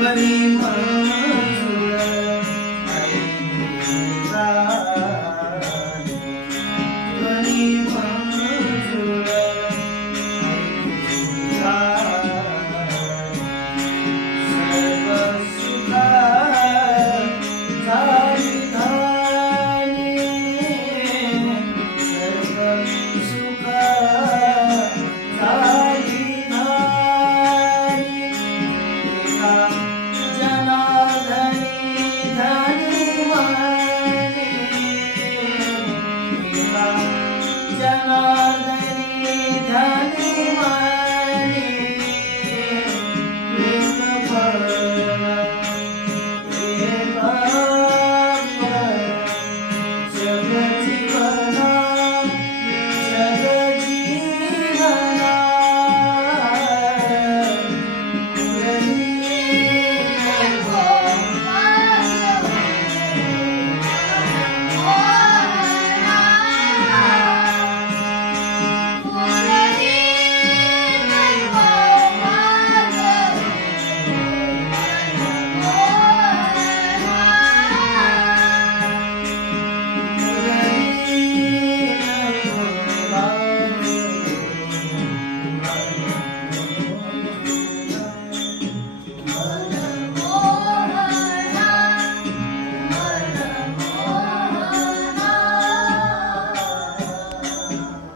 மணிமா